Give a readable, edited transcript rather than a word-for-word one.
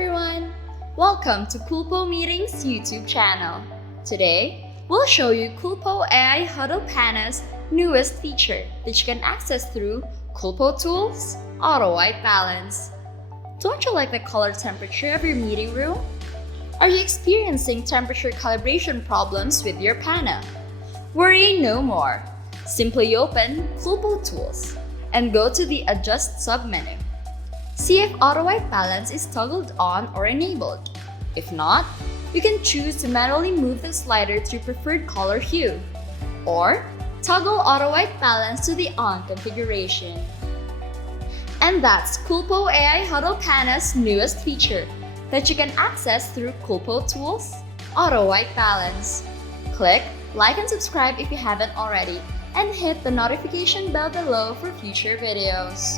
everyone! Welcome to Coolpo Meetings YouTube channel. Today, we'll show you Coolpo AI Huddle Pana's newest feature that you can access through CoolpoTools Auto White Balance. Don't you like the color temperature of your meeting room? Are you experiencing temperature calibration problems with your Pana? Worry no more. Simply open CoolpoTools and go to the Adjust submenu. See if Auto White Balance is toggled on or enabled. If not, you can choose to manually move the slider to your preferred color hue, or toggle Auto White Balance to the on configuration. And that's Coolpo AI Huddle Pana's newest feature that you can access through CoolpoTools Auto White Balance. Click like and subscribe if you haven't already, and hit the notification bell below for future videos.